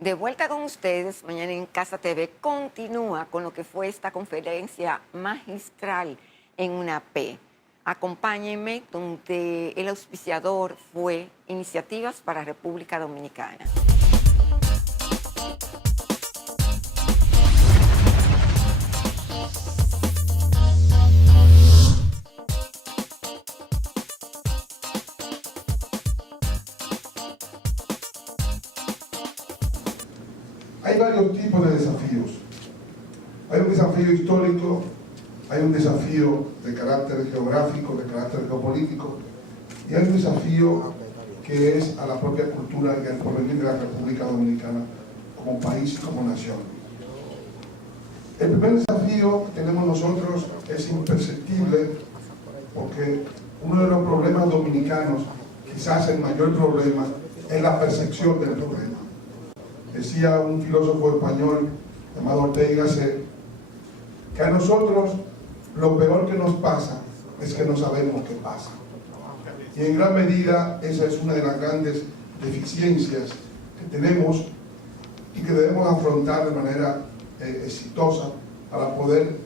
De vuelta con ustedes, mañana en Casa TV continúa con lo que fue esta conferencia magistral en UNAP. Acompáñenme, donde el auspiciador fue Iniciativas para República Dominicana. Hay varios tipos de desafíos. Hay un desafío histórico, hay un desafío de carácter geográfico, de carácter geopolítico, y hay un desafío que es a la propia cultura y al porvenir de la República Dominicana como país y como nación. El primer desafío que tenemos nosotros es imperceptible, porque uno de los problemas dominicanos, quizás el mayor problema, es la percepción del problema. Decía un filósofo español llamado Ortega y Gasset que a nosotros lo peor que nos pasa es que no sabemos qué pasa. Y en gran medida esa es una de las grandes deficiencias que tenemos y que debemos afrontar de manera exitosa para poder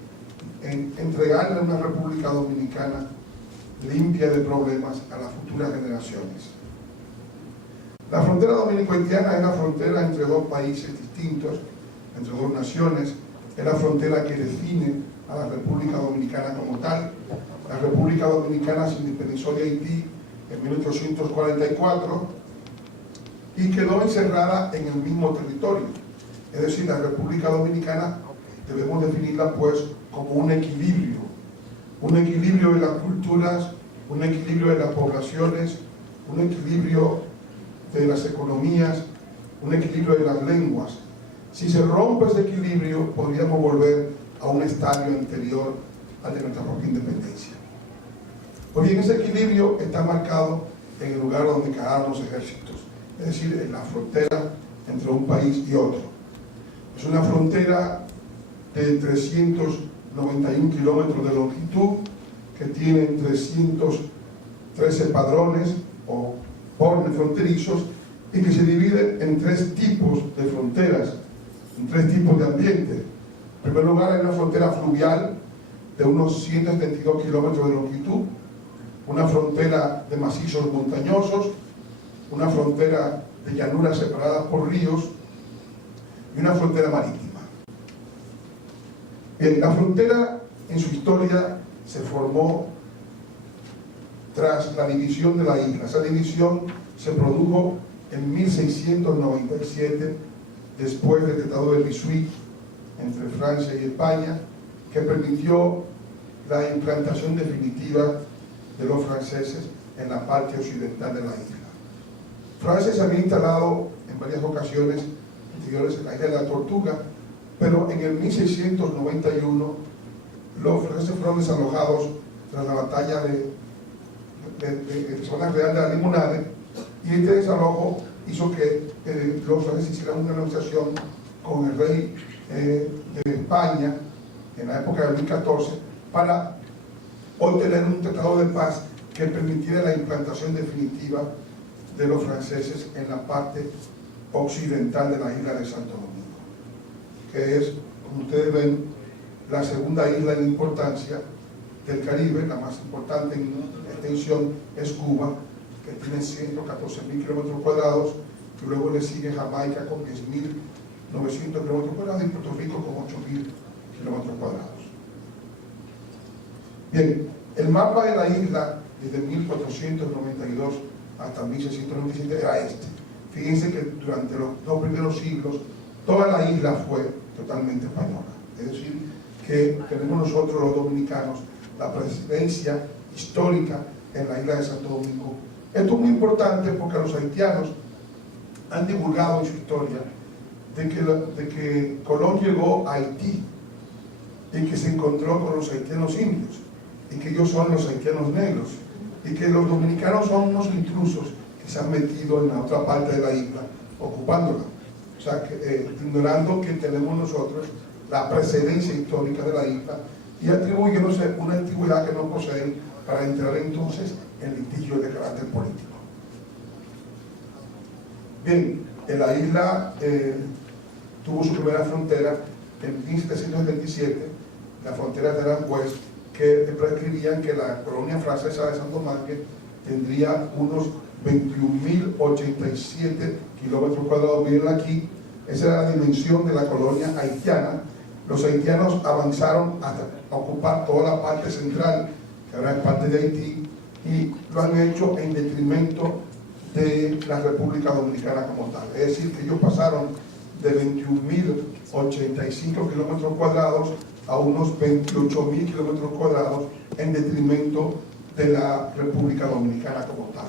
entregarle una República Dominicana limpia de problemas a las futuras generaciones. La frontera dominico-haitiana es la frontera entre dos países distintos, entre dos naciones, es la frontera que define a la República Dominicana como tal. La República Dominicana se independizó de Haití en 1844 y quedó encerrada en el mismo territorio. Es decir, la República Dominicana debemos definirla pues como un equilibrio de las culturas, un equilibrio de las poblaciones, un equilibrio de las economías, un equilibrio de las lenguas. Si se rompe ese equilibrio, podríamos volver a un estadio anterior al de nuestra propia independencia. Pues bien, ese equilibrio está marcado en el lugar donde quedaron los ejércitos, es decir, en la frontera entre un país y otro. Es una frontera de 391 kilómetros de longitud, que tiene 313 padrones o bordes fronterizos, y que se divide en tres tipos de fronteras, en tres tipos de ambiente. En primer lugar, hay una frontera fluvial de unos 172 kilómetros de longitud, una frontera de macizos montañosos, una frontera de llanuras separadas por ríos y una frontera marítima. Bien, la frontera en su historia se formó tras la división de la isla. Esa división se produjo en 1697, después del Tratado de Ryswick entre Francia y España, que permitió la implantación definitiva de los franceses en la parte occidental de la isla. Francia se había instalado en varias ocasiones anteriores en la isla de la Tortuga, pero en el 1691 los franceses fueron desalojados tras la batalla de zona real de la Limonade, y este desalojo hizo que los franceses hicieran una negociación con el rey de España en la época de 2014 para obtener un tratado de paz que permitiera la implantación definitiva de los franceses en la parte occidental de la isla de Santo Domingo, que es, como ustedes ven, la segunda isla en importancia del Caribe. La más importante en extensión es Cuba, que tiene 114.000 kilómetros cuadrados, y luego le sigue Jamaica con 10.900 kilómetros cuadrados y Puerto Rico con 8.000 kilómetros cuadrados. Bien, el mapa de la isla desde 1492 hasta 1697 era este. Fíjense que durante los dos primeros siglos toda la isla fue totalmente española. Es decir, que tenemos nosotros los dominicanos la presencia histórica en la isla de Santo Domingo. Esto es muy importante porque los haitianos han divulgado en su historia de que Colón llegó a Haití y que se encontró con los haitianos indios, y que ellos son los haitianos negros, y que los dominicanos son unos intrusos que se han metido en la otra parte de la isla, ocupándola. O sea, ignorando que tenemos nosotros la precedencia histórica de la isla y atribuyéndose una antigüedad que no poseen para entrar entonces en litigios de carácter político. Bien, La isla tuvo su primera frontera en 1777, la frontera de Aranjuez, que prescribían que la colonia francesa de Santo Domingo tendría unos 21.087 kilómetros cuadrados. Miren aquí, esa era la dimensión de la colonia haitiana. Los haitianos avanzaron hasta ocupar toda la parte central, que ahora es parte de Haití, y lo han hecho en detrimento de la República Dominicana como tal. Es decir, que ellos pasaron de 21.085 kilómetros cuadrados a unos 28.000 kilómetros cuadrados en detrimento de la República Dominicana como tal.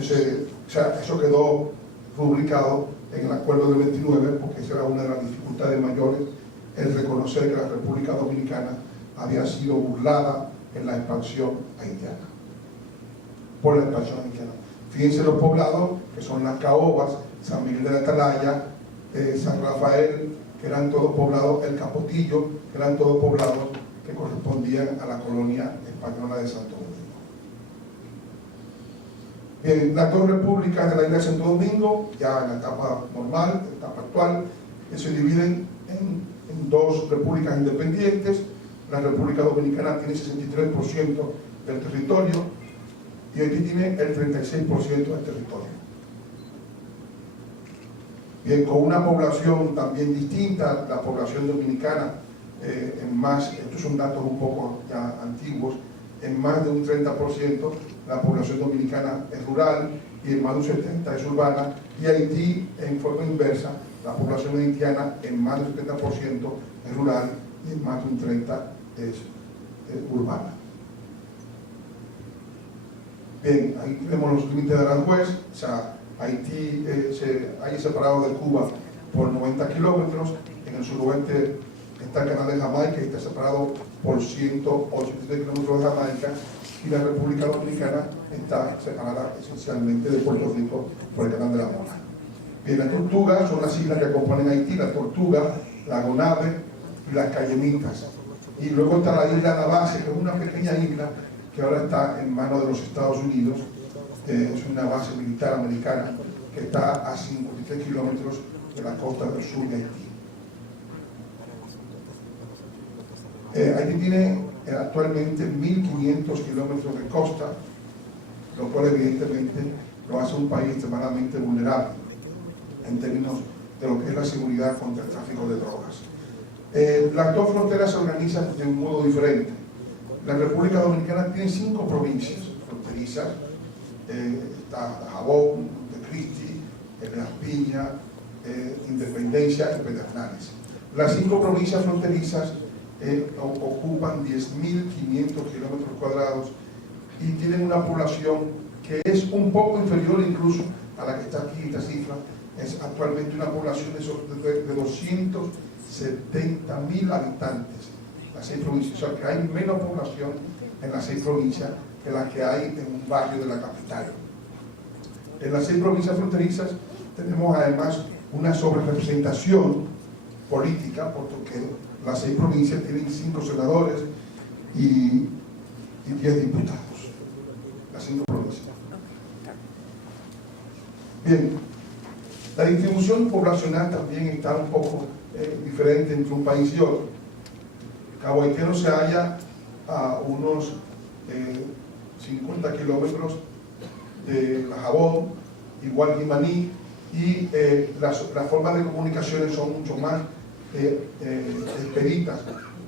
Eso quedó rubricado en el acuerdo del 29, porque esa era una de las dificultades mayores, el reconocer que la República Dominicana había sido burlada en la expansión haitiana, por la expansión haitiana. Fíjense los poblados, que son las Caobas, San Miguel de la Atalaya, San Rafael, que eran todos poblados, el Capotillo, que eran todos poblados que correspondían a la colonia española de Santo Domingo. Bien, las dos repúblicas de la isla de Santo Domingo, ya en la etapa normal, en la etapa actual, se dividen en dos repúblicas independientes. La República Dominicana tiene 63% del territorio y Haití tiene el 36% del territorio. Bien, con una población también distinta, la población dominicana, estos son datos un poco ya antiguos, en más de un 30% la población dominicana es rural y en más de un 70% es urbana, y Haití en forma inversa, la población haitiana en más de un 70% es rural y en más de un 30% es urbana. Bien, ahí tenemos los límites de Aranjuez. O sea, Haití hay separado de Cuba por 90 kilómetros, en el suroeste está el canal de Jamaica y está separado por 187 kilómetros de Jamaica, y la República Dominicana está separada esencialmente de Puerto Rico por el canal de la Mona. Bien, las Tortugas son las islas que componen Haití: la Tortuga, la Gonave y las Cayenitas. Y luego está la isla Navase, que es una pequeña isla que ahora está en manos de los Estados Unidos. Es una base militar americana que está a 53 kilómetros de la costa del sur de Haití. Haití tiene actualmente 1.500 kilómetros de costa, lo cual evidentemente lo hace un país extremadamente vulnerable en términos de lo que es la seguridad contra el tráfico de drogas. Las dos fronteras se organizan de un modo diferente. La República Dominicana tiene 5 provincias fronterizas: está Dajabón, Montecristi, Las Piñas, Independencia y Pedernales. Las 5 provincias fronterizas ocupan 10.500 kilómetros cuadrados y tienen una población que es un poco inferior incluso a la que está aquí. Esta cifra es actualmente una población de 270.000 habitantes, las 6 provincias. O sea, que hay menos población en las 6 provincias que la que hay en un barrio de la capital. En las 6 provincias fronterizas tenemos además una sobrerepresentación política, porque las 6 provincias tienen 5 senadores y 10 diputados. Las 5 provincias. Bien, la distribución poblacional también está un poco diferente entre un país y otro. Cabo Haitiano se halla a unos 50 kilómetros de Dajabón, igual que Maní, y las formas de comunicaciones son mucho más expeditas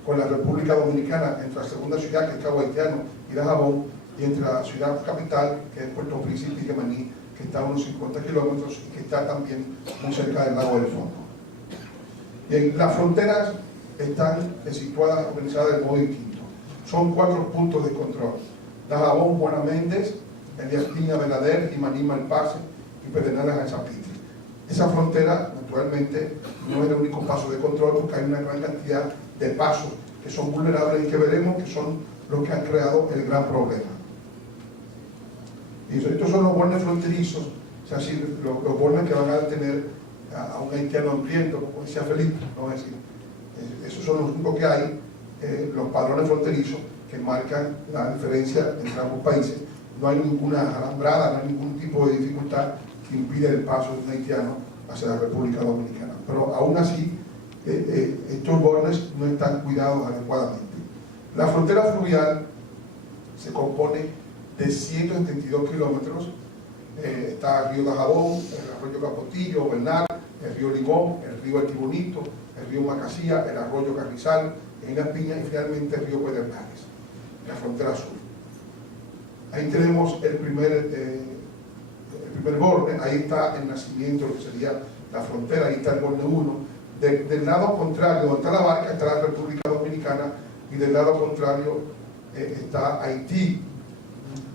con la República Dominicana, entre la segunda ciudad, que es Cabo Haitiano, y Dajabón, y entre la ciudad capital, que es Puerto Príncipe, y Maní, que está a unos 50 kilómetros y que está también muy cerca del lago del Fondo. Bien, las fronteras están situadas, organizadas de modo distinto. Son 4 puntos de control: Dajabón, Juana Méndez, Elías Piña, Belader, y Maní, Malpase, y Pedernales, Anzapitri. Esa frontera, naturalmente, no es el único paso de control, porque hay una gran cantidad de pasos que son vulnerables y que veremos que son los que han creado el gran problema. Y estos son los bordes fronterizos, o sea, los bordes que van a detener a un haitiano hambriento, como decía Felipe, ¿no? Es decir, esos son los únicos que hay, los padrones fronterizos que marcan la diferencia entre ambos países. No hay ninguna alambrada, no hay ningún tipo de dificultad que impide el paso de un haitiano hacia la República Dominicana. Pero aún así, estos bordes no están cuidados adecuadamente. La frontera fluvial se compone de 172 kilómetros. Está el río Dajabón, el arroyo Capotillo, Bernal, el río Limón, el río El Tibonito, el río Macasía, el arroyo Carrizal, en Las Piñas y finalmente el río Pedernales, en la frontera sur. Ahí tenemos el primer borde, ahí está el nacimiento, lo que sería la frontera, ahí está el borde 1. Del lado contrario, donde está la barca, está la República Dominicana y del lado contrario está Haití.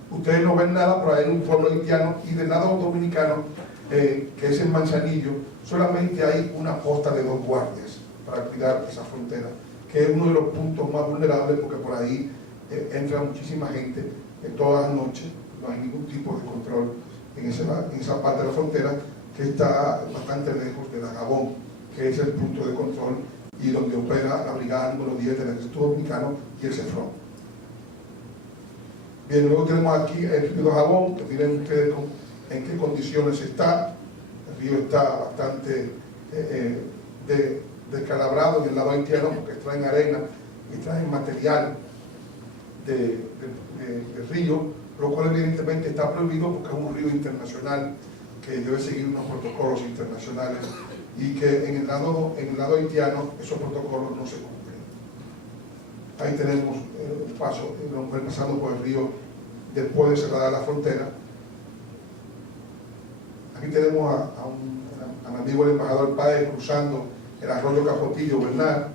Ustedes no ven nada, pero hay un pueblo haitiano y del lado dominicano, que es el Manzanillo, solamente hay una posta de 2 guardias para cuidar esa frontera, que es uno de los puntos más vulnerables porque por ahí entra muchísima gente todas las noches, no hay ningún tipo de control en esa parte de la frontera que está bastante lejos de Dajabón, que es el punto de control y donde opera la brigada número 10 del Ejército Dominicano y el CEFRON. Bien, luego tenemos aquí el río Dajabón, que miren ustedes en qué condiciones está. El río está bastante descalabrado en el lado haitiano porque extraen arena y extraen material del río, lo cual evidentemente está prohibido porque es un río internacional que debe seguir unos protocolos internacionales y que en el lado haitiano esos protocolos no se cumplen. Ahí tenemos un paso, pasando por el río después de cerrada la frontera. Aquí tenemos a mi amigo el embajador Páez cruzando el arroyo Capotillo, Bernal,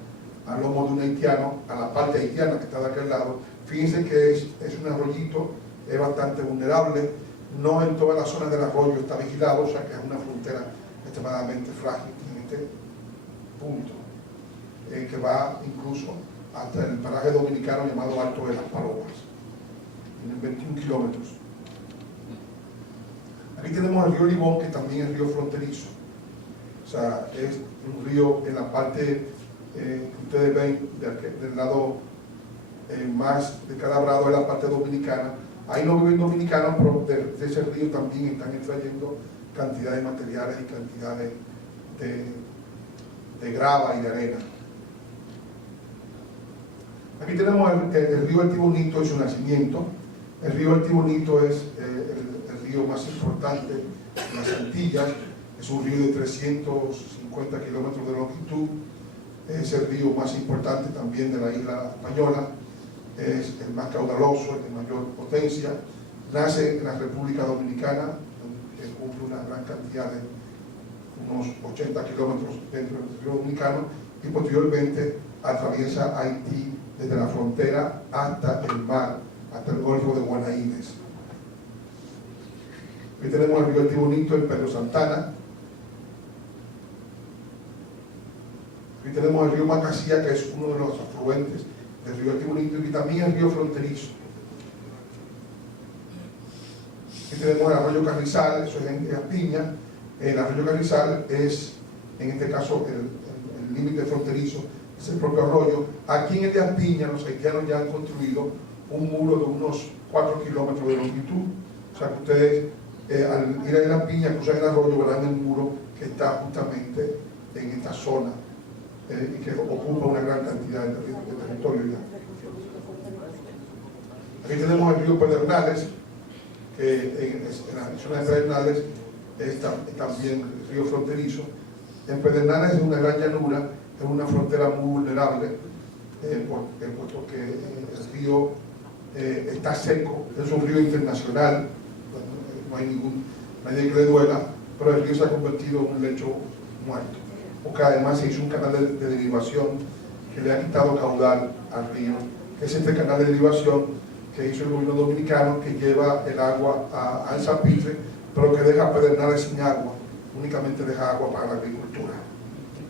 al lomo de un haitiano, a la parte haitiana que está de aquel lado. Fíjense que es un arroyito, es bastante vulnerable, no en todas las zonas del arroyo está vigilado, o sea que es una frontera extremadamente frágil en este punto, que va incluso hasta el paraje dominicano llamado Alto de las Palomas, en 21 kilómetros. Aquí tenemos el río Limón, que también es río fronterizo, o sea, es un río en la parte que ustedes ven del lado más descalabrado de la parte dominicana. Ahí no viven dominicanos, pero de ese río también están extrayendo cantidades de materiales y cantidades de grava y de arena. Aquí tenemos el río El Tibonito y su nacimiento. El río El Tibonito es el río más importante de las Antillas, es un río de 350 kilómetros de longitud, es el río más importante también de la isla española, es el más caudaloso, el de mayor potencia, nace en la República Dominicana, que cumple una gran cantidad de unos 80 kilómetros dentro del río dominicano y posteriormente atraviesa Haití desde la frontera hasta el mar, hasta el Golfo de Guanaínes. Aquí tenemos el río El Tibonito, el Pedro Santana. Aquí tenemos el río Macasía, que es uno de los afluentes del río El Tibonito y también el río fronterizo. Aquí tenemos el arroyo Carrizal, eso es en Las Piñas. El arroyo Carrizal es, en este caso, el límite fronterizo, es el propio arroyo. Aquí en Las Piñas los haitianos ya han construido un muro de unos 4 kilómetros de longitud. O sea que ustedes, al ir a Las Piñas, cruzan el arroyo, verán el muro que está justamente en esta zona y que ocupa una gran cantidad de territorio ya. Aquí tenemos el río Pedernales, que en la zona de Pedernales es también el río fronterizo. En Pedernales es una gran llanura, es una frontera muy vulnerable, puesto que el río está seco, es un río internacional, no hay nadie que le duela, pero el río se ha convertido en un lecho muerto, porque además se hizo un canal de derivación que le ha quitado caudal al río, que es este canal de derivación que hizo el gobierno dominicano, que lleva el agua al Zapitre, pero que deja Pedernales sin agua, únicamente deja agua para la agricultura.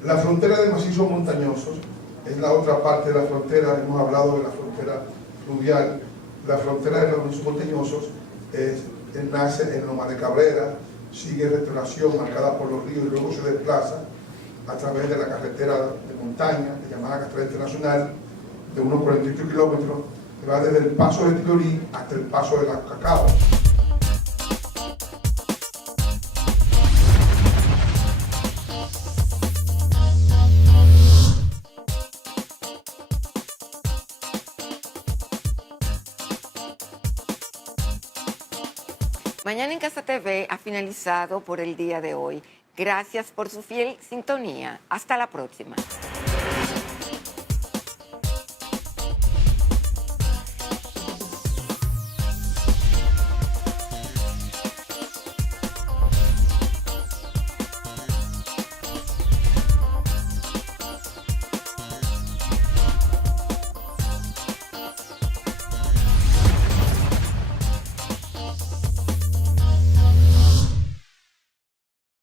La frontera de macizos montañosos es la otra parte de la frontera. Hemos hablado de la frontera fluvial. La frontera de los macizos montañosos nace en Loma de Cabrera, sigue restauración marcada por los ríos y luego se desplaza a través de la carretera de montaña, llamada Carretera Internacional, de unos 48 kilómetros, que va desde el paso de Tilorí hasta el paso de la Cacao. Mañana en Casa TV ha finalizado por el día de hoy. Gracias por su fiel sintonía. Hasta la próxima.